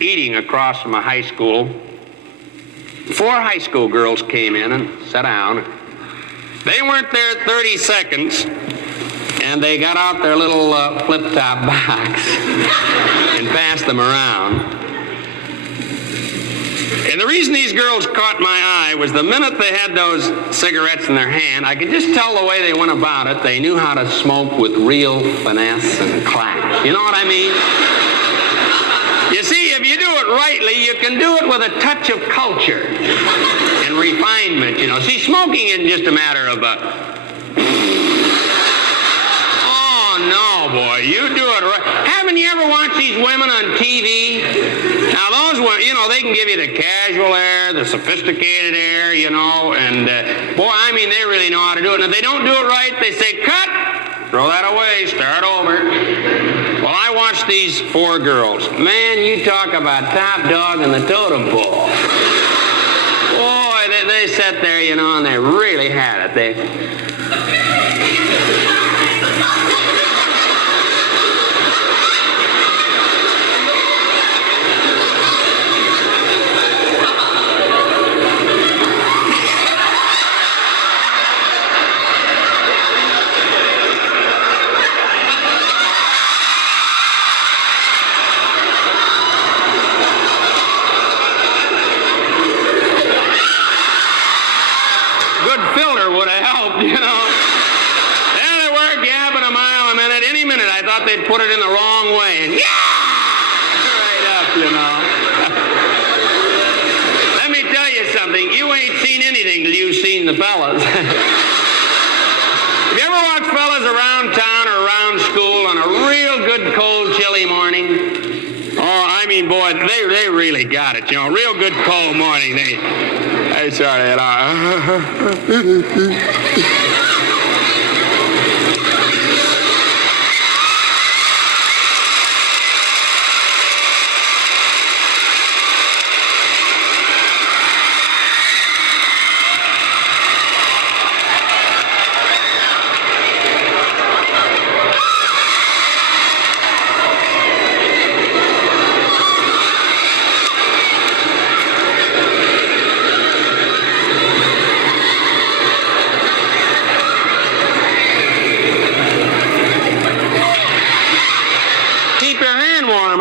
eating across from a high school. 4 high school girls came in and sat down. They weren't there 30 seconds, and they got out their little flip-top box and passed them around. And the reason these girls caught my eye was the minute they had those cigarettes in their hand, I could just tell the way they went about it. They knew how to smoke with real finesse and class. You know what I mean? You see, if you do it rightly, you can do it with a touch of culture and refinement, you know. See, smoking isn't just a matter of oh, no, boy, you do it right. Haven't you ever watched these women on TV? Now, those women, you know, they can give you the casual air, the sophisticated air, you know, and, boy, I mean, they really know how to do it. And if they don't do it right, they say, cut, throw that away, start over. Well, I watched these 4 girls. Man, you talk about top dog in the totem pole. Boy, they sat there, you know, and they really had it. They'd put it in the wrong way, and right up, you know. Let me tell you something. You ain't seen anything till you've seen the fellas. Have you ever watched fellas around town or around school on a real good, cold, chilly morning? Oh, I mean, boy, they really got it, you know. Real good, cold morning. Hey, sorry.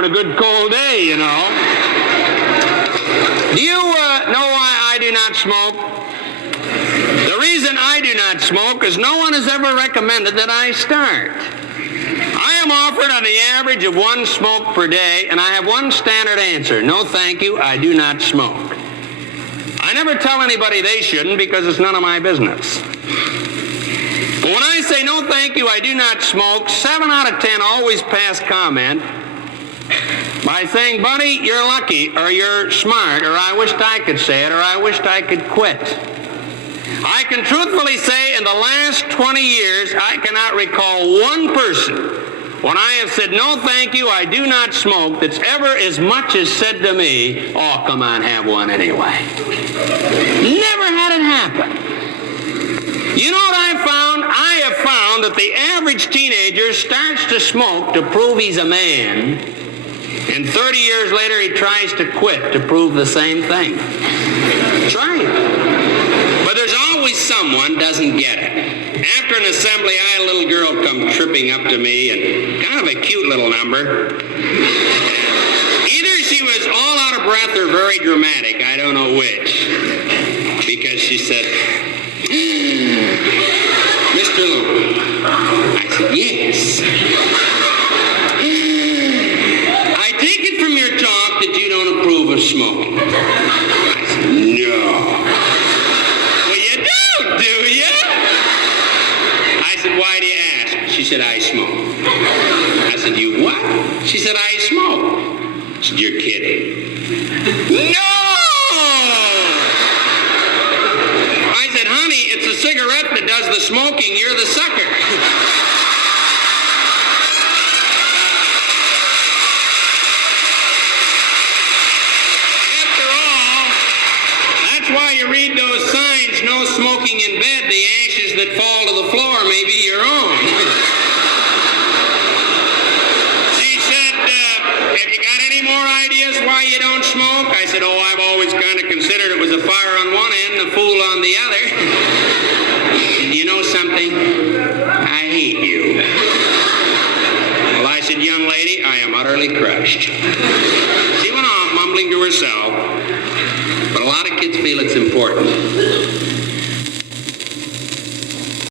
A good cold day, you know. Do you know why I do not smoke? The reason I do not smoke is no one has ever recommended that I start. I am offered on the average of 1 smoke per day, and I have one standard answer: no thank you, I do not smoke. I never tell anybody they shouldn't because it's none of my business. But when I say no thank you, I do not smoke, 7 out of 10 always pass comment by saying, buddy, you're lucky, or you're smart, or I wished I could say it, or I wished I could quit. I can truthfully say in the last 20 years, I cannot recall one person when I have said, no thank you, I do not smoke, that's ever as much as said to me, oh, come on, have one anyway. Never had it happen. You know what I found? I have found that the average teenager starts to smoke to prove he's a man, and 30 years later, he tries to quit to prove the same thing. Try it. But there's always someone doesn't get it. After an assembly, I had a little girl come tripping up to me, and kind of a cute little number. Either she was all out of breath or very dramatic. I don't know which. Because she said, Mr. Lonie. I said, yes. Take it from your talk that you don't approve of smoking. I said, no. Well, you don't, do you? I said, why do you ask? She said, I smoke. I said, you what? She said, I smoke. I said, you're kidding. No! I said, honey, it's a cigarette that does the smoking. You're the sucker. Why you read those signs, no smoking in bed, the ashes that fall to the floor may be your own. She said, have you got any more ideas why you don't smoke? I said, oh, I've always kind of considered it was a fire on one end and a fool on the other. And you know something? I hate you. Well, I said, young lady, I am utterly crushed. She went off mumbling to herself, but a lot of kids feel it's important.